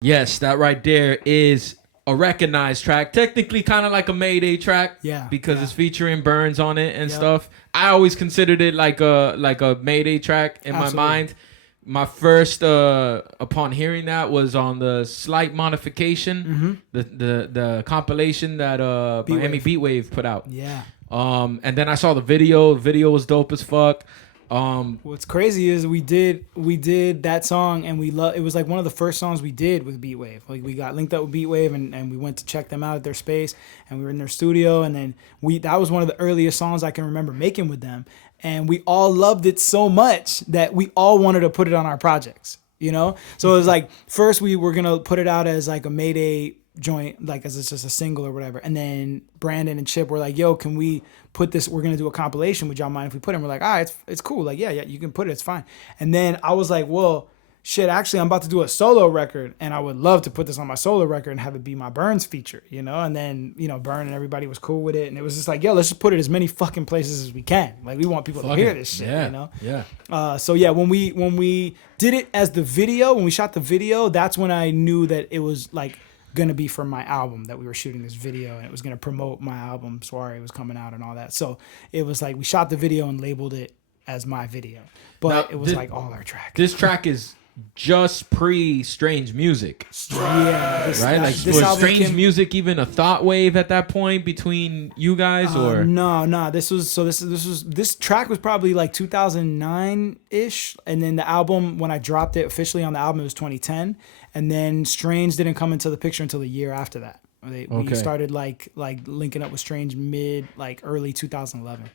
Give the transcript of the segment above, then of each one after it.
Yes, that right there is a recognized track. Technically kind of like a Mayday track. Yeah. Because it's featuring Burns on it and Yep. stuff. I always considered it like a Mayday track in my mind. My first upon hearing that was on the Slight Modification, the compilation that Miami Beatwave put out. Yeah. And then I saw the video. The video was dope as fuck. What's crazy is we did that song, and it was like one of the first songs we did with Beatwave. Like, we got linked up with Beatwave, and we went to check them out at their space, and we were in their studio, and then that was one of the earliest songs I can remember making with them, and we all loved it so much that we all wanted to put it on our projects, you know? So it was like, first we were gonna put it out as like a Mayday joint, like as it's just a single or whatever, and then Brandon and Chip were like, yo, can we put this, we're gonna do a compilation, would y'all mind if we put it? And we're like, all right, it's cool, like yeah, you can put it, it's fine. And then I was like, well, shit, actually I'm about to do a solo record, and I would love to put this on my solo record and have it be my Burns feature, you know? And then, you know, Burn and everybody was cool with it, and it was just like, yo, let's just put it as many fucking places as we can, like we want people to hear this shit, you know? So yeah, when we did it as the video, when we shot the video, that's when I knew that it was like gonna be for my album, that we were shooting this video, and it was gonna promote my album Soiree was coming out and all that. So it was like we shot the video and labeled it as my video, but now, it was like all our tracks. This track is just pre Strange Music. Yeah, right. Like, was Strange Music even a thought wave at that point between you guys, or no? This track was probably like 2009 ish, and then the album, when I dropped it officially on the album, it was 2010. And then Strange didn't come into the picture until the year after that. We started like linking up with Strange early 2011.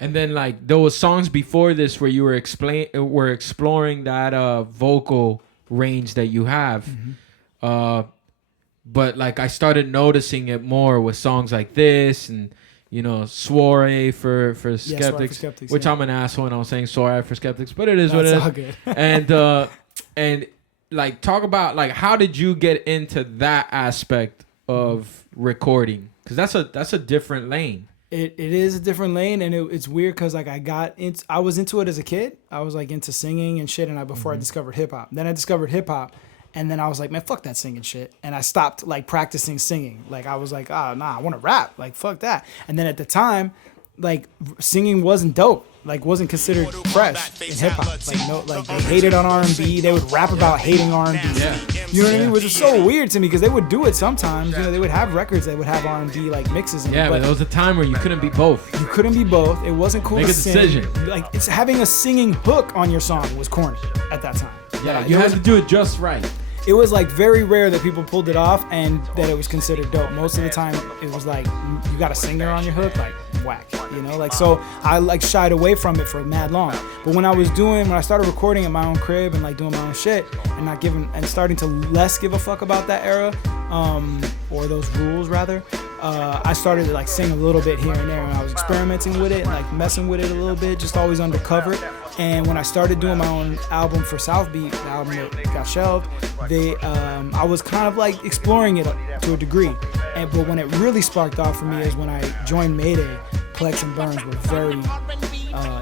And then like there was songs before this where you were exploring that vocal range that you have. But like I started noticing it more with songs like this, and you know, Soiree for Skeptics, which I'm an asshole and I'm saying Soiree for Skeptics, but it is what it is. All good. and like, talk about like, how did you get into that aspect of recording? Because that's a different lane. It is a different lane, and it's weird because like I was into it as a kid. I was like into singing and shit, and before I discovered hip hop. Then I discovered hip hop, and then I was like, man, fuck that singing shit, and I stopped like practicing singing. Like I was like, oh nah, I want to rap. Like fuck that. And then at the time, like singing wasn't dope. Like wasn't considered fresh in hip hop. Like they hated on R&B. They would rap about hating R&B. Yeah. You know what I mean? Which is so weird to me because they would do it sometimes. You know, they would have records that would have R&B like mixes in it. But there was a time where you couldn't be both. You couldn't be both. It wasn't cool to sing. Make a decision. Like it's having a singing hook on your song was corny at that time. Yeah, you had to do it just right. It was like very rare that people pulled it off and that it was considered dope. Most of the time it was like, you got a singer on your hook, like whack, you know? Like, so I like shied away from it for mad long. But when I started recording at my own crib and like doing my own shit and starting to less give a fuck about that era, or those rules rather, I started to like sing a little bit here and there, and I was experimenting with it and like messing with it a little bit, just always undercover. And when I started doing my own album for Southbeat, the album that got shelved, I was kind of like exploring it to a degree. But when it really sparked off for me is when I joined Mayday. Plex and Burns were very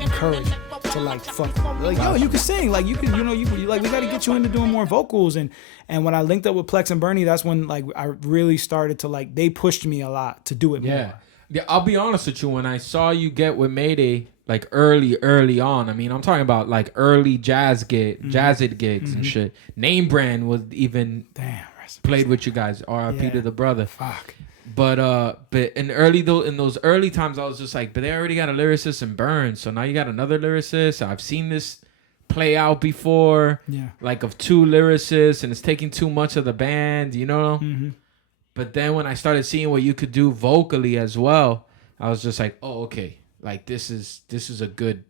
encouraged to like fuck with me. Like, yo, you can sing, like you can, you know, you like, we got to get you into doing more vocals. And when I linked up with Plex and Bernie, that's when like I really started to like, they pushed me a lot to do it more. Yeah, I'll be honest with you. When I saw you get with Mayday, like early on, I mean, I'm talking about like early jazzed gigs and shit. Name Brand was even played with you guys. R.I.P. to the brother. Fuck. But in those early times, I was just like, but they already got a lyricist in Burns, so now you got another lyricist. I've seen this play out before, like of two lyricists, and it's taking too much of the band, you know. But then when I started seeing what you could do vocally as well, I was just like, oh, okay, like this is a good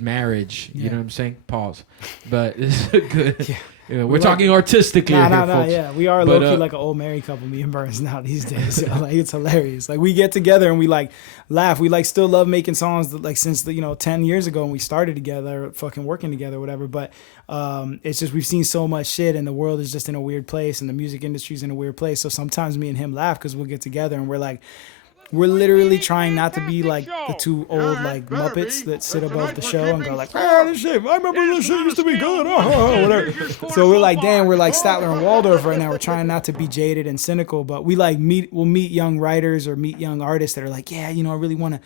marriage. You know what I'm saying? Pause. But this is a good. Yeah, we're talking artistically here, folks. Yeah, we are low-key like an old married couple, me and Burns now these days. So, like, it's hilarious. Like, we get together and we like laugh. We like still love making songs that, like, since 10 years ago when we started together, fucking working together, whatever. But it's just we've seen so much shit, and the world is just in a weird place, and the music industry's in a weird place. So sometimes me and him laugh because we'll get together and we're like, we're literally trying not to be like the two old like Muppets that sit above the show and go like, this shit, I remember this shit used to be good, whatever. So we're like, damn, we're like Statler and Waldorf right now. We're trying not to be jaded and cynical, but we'll meet young writers or meet young artists that are like, yeah, I really want to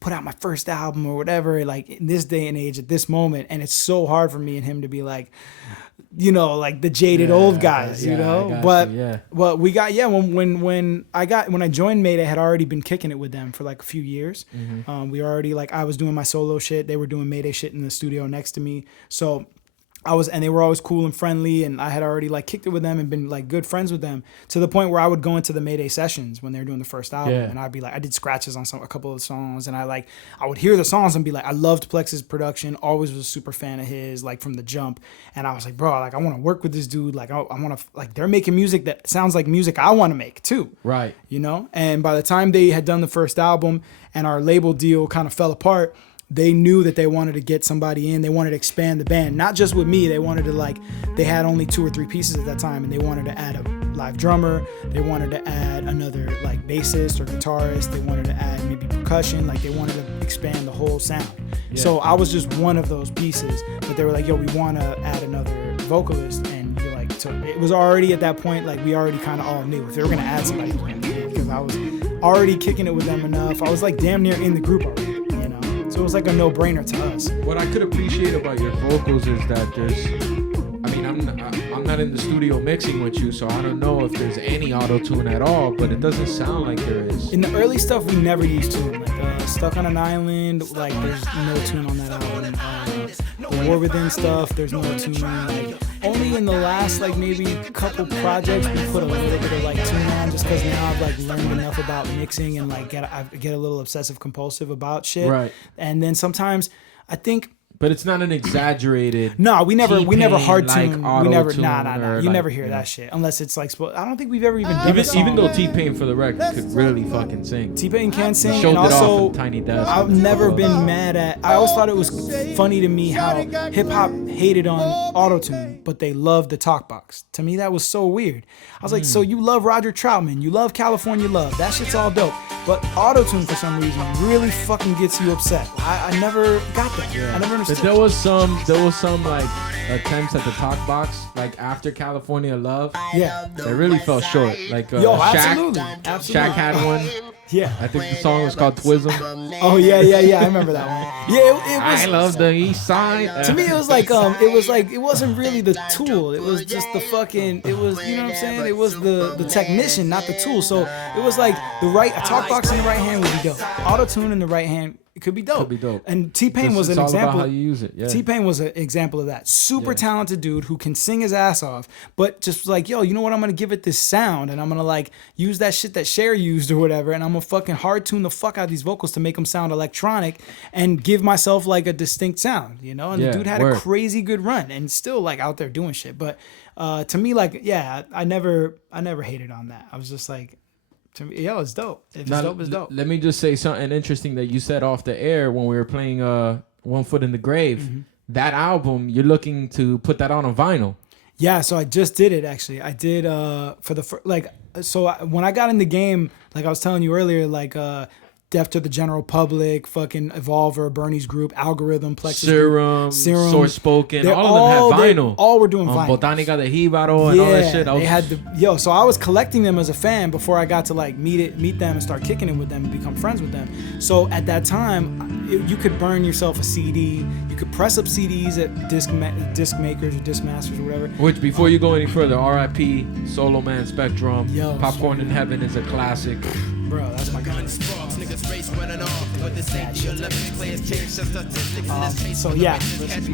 put out my first album or whatever, like in this day and age at this moment. And it's so hard for me and him to be like, like the jaded old guys, but we got, when I joined Mayday, I had already been kicking it with them for like a few years. We already, like, I was doing my solo shit. They were doing Mayday shit in the studio next to me. So and they were always cool and friendly, and I had already like kicked it with them and been like good friends with them to the point where I would go into the Mayday sessions when they were doing the first album, and I'd be like, I did scratches on a couple of songs, and I would hear the songs and be like, I loved Plex's production, always was a super fan of his, like from the jump, and I was like, bro, like I want to work with this dude, like I want to, like they're making music that sounds like music I want to make too, right? And by the time they had done the first album and our label deal kind of fell apart, they knew that they wanted to get somebody in. They wanted to expand the band, not just with me. They wanted to they had only 2 or 3 pieces at that time, and they wanted to add a live drummer. They wanted to add another like bassist or guitarist. They wanted to add maybe percussion. Like they wanted to expand the whole sound. Yeah. So I was just one of those pieces, but they were like, yo, we want to add another vocalist. And you're like, so it was already at that point, like we already kind of all knew if they were going to add somebody, because I was already kicking it with them enough. I was like damn near in the group already. So it was like a no-brainer to us. What I could appreciate about your vocals is that I'm not in the studio mixing with you, so I don't know if there's any auto-tune at all, but it doesn't sound like there is. In the early stuff, we never used tune. Like Stuck on an Island, like there's no tune on that album. The War Within stuff, there's no tune. Like only in the last like maybe couple projects we put a little bit of like tune on, just because now I've like learned enough about mixing and like I get a little obsessive compulsive about shit. Right. And then sometimes I think. But it's not an exaggerated. No, we never hard like tune. We never, nah. You like, never hear that shit unless it's like. I don't think we've ever even done a song. Even though T-Pain for the record could really fucking sing. T-Pain can sing, he showed and it also off in Tiny Desk. I've never been mad at. I always thought it was funny to me how hip hop hated on autotune, but they loved the talk box. To me, that was so weird. I was like, so you love Roger Troutman, you love California Love, that shit's all dope. But autotune for some reason really fucking gets you upset. I never got that. Yeah. I never understood. There was some like attempts at the talk box like after California Love. Yeah. They really fell short. Like absolutely. Shaq had one. Yeah. I think the song was called Twism. Oh yeah. I remember that one. Yeah, it was. I love the East Side. To me, it was like it wasn't really the tool. It was just the fucking. It was, you know what I'm saying. It was the technician, not the tool. So it was like a talk box in the right hand would be dope. Auto tune in the right hand. It could be dope. Could be dope. And T-Pain was an all example. About how you use it. Yeah. T-Pain was an example of that. Super talented dude who can sing his ass off, but just like, yo, you know what? I'm gonna give it this sound, and I'm gonna like use that shit that Cher used or whatever, and I'm gonna fucking hard tune the fuck out of these vocals to make them sound electronic and give myself like a distinct sound, you know? And the dude had a crazy good run and still like out there doing shit. But to me, like, yeah, I never hated on that. I was just like. Yo, it's dope. If it's dope, it's dope. Let me just say something interesting that you said off the air when we were playing One Foot in the Grave. Mm-hmm. That album, you're looking to put that on a vinyl. Yeah, so I just did it actually. I did for the when I got in the game, like I was telling you earlier, like Deaf to the General Public, fucking Evolver, Bernie's Group, Algorithm, Plexus Serum, Source Spoken, all of them had vinyl. All were doing vinyl. Botanica de Jíbaro and all that shit. They had so I was collecting them as a fan before I got to like meet them and start kicking it with them and become friends with them. So at that time, you could burn yourself a CD. You could press up CDs at disc makers or disc masters or whatever. Which, before you go any further, R.I.P. Solo Man Spectrum. Popcorn in Heaven is a classic. Bro, that's my guy. So yeah, there's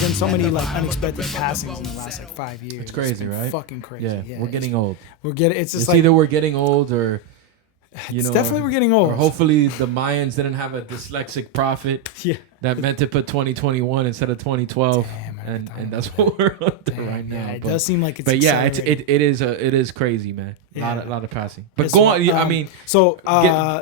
been so many like unexpected passings in the last like 5 years. It's crazy, right? Fucking crazy. Yeah, we're getting old. It's just either we're getting old or definitely we're getting old. Or hopefully the Mayans didn't have a dyslexic prophet. Yeah. that meant to put 2021 instead of 2012. Damn, and that's what we're under right now. Yeah, it does seem like it's. But yeah, it is crazy, man. Yeah. A lot of passing. But go on. I mean, so the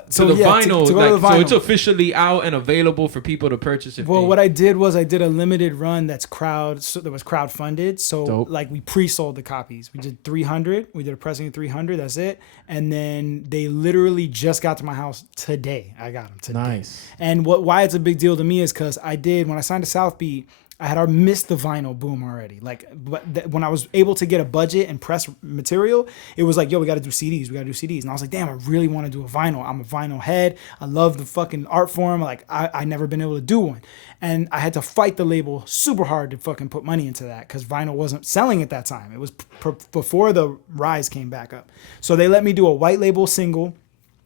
vinyl, so it's officially out and available for people to purchase. What I did was I did a limited run that was crowdfunded. So dope. Like we pre-sold the copies. We did 300. We did a pressing of 300. That's it. And then they literally just got to my house today. I got them today. Nice. And why it's a big deal to me is because when I signed to South Beat, I had missed the vinyl boom already. Like, when I was able to get a budget and press material, it was like, yo, we got to do CDs. And I was like, damn, I really want to do a vinyl. I'm a vinyl head. I love the fucking art form. Like, I never been able to do one. And I had to fight the label super hard to fucking put money into that because vinyl wasn't selling at that time. It was before the rise came back up. So they let me do a white label single,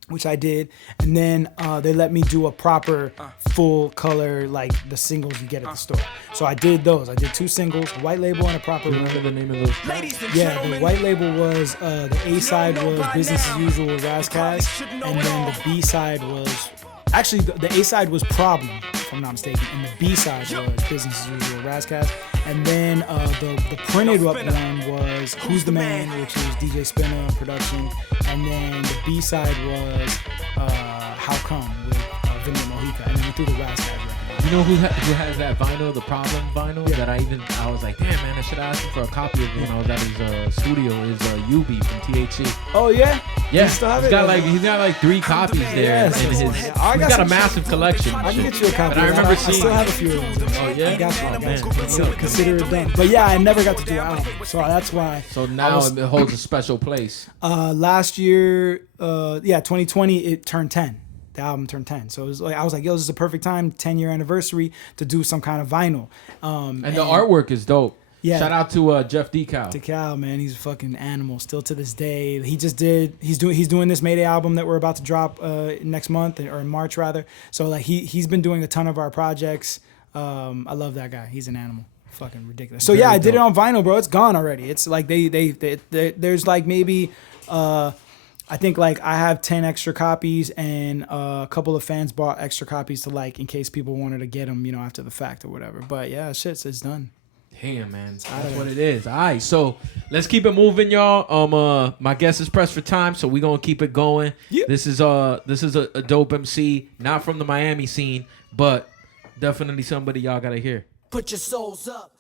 which I did, and then they let me do a proper full color, like the singles you get at the store. So I did those. I did 2 singles, white label and a proper. Remember the name of those? Yeah, the white label was the A side was Business as Usual with Razkaz, and then the B side was actually the A side was Problem, if I'm not mistaken, and the B side was Business as Usual with Razkaz. And then the printed up one was Who's the Man, which is DJ Spinner production. And then the B side was How Come with Vinny Mojica. And then we threw the Razkaz record. You know who has that vinyl, the Problem vinyl? Yeah. That I was like, damn man, I should have asked him for a copy of it when I was at his studio. Is Yubi from THC. Oh yeah? Yeah, he's got like 3 copies there in his. He's got a massive collection. I can get you a copy. But I remember seeing. I still have a few of those. Oh yeah, I got you. Consider it done. But yeah, I never got to do an album, so that's why. So now it holds a special place. Last year, 2020, it turned 10. The album turned 10. So it was like, I was like, yo, this is a perfect time, 10-year anniversary, to do some kind of vinyl. And the artwork is dope. Yeah. Shout out to Jeff Decal. Decal, man, he's a fucking animal still to this day. He's doing this Mayday album that we're about to drop next month, or in March rather. So like he's been doing a ton of our projects. I love that guy. He's an animal. Fucking ridiculous. So I did it on vinyl, bro. It's gone already. It's like they there's like maybe I think like I have 10 extra copies, and a couple of fans bought extra copies to like in case people wanted to get them, after the fact or whatever. But yeah, it's done. Damn, man, that's what it is. All right, so let's keep it moving, y'all. My guest is pressed for time, so we're gonna keep it going. Yep. This is a dope MC, not from the Miami scene, but definitely somebody y'all gotta hear. Put your souls up.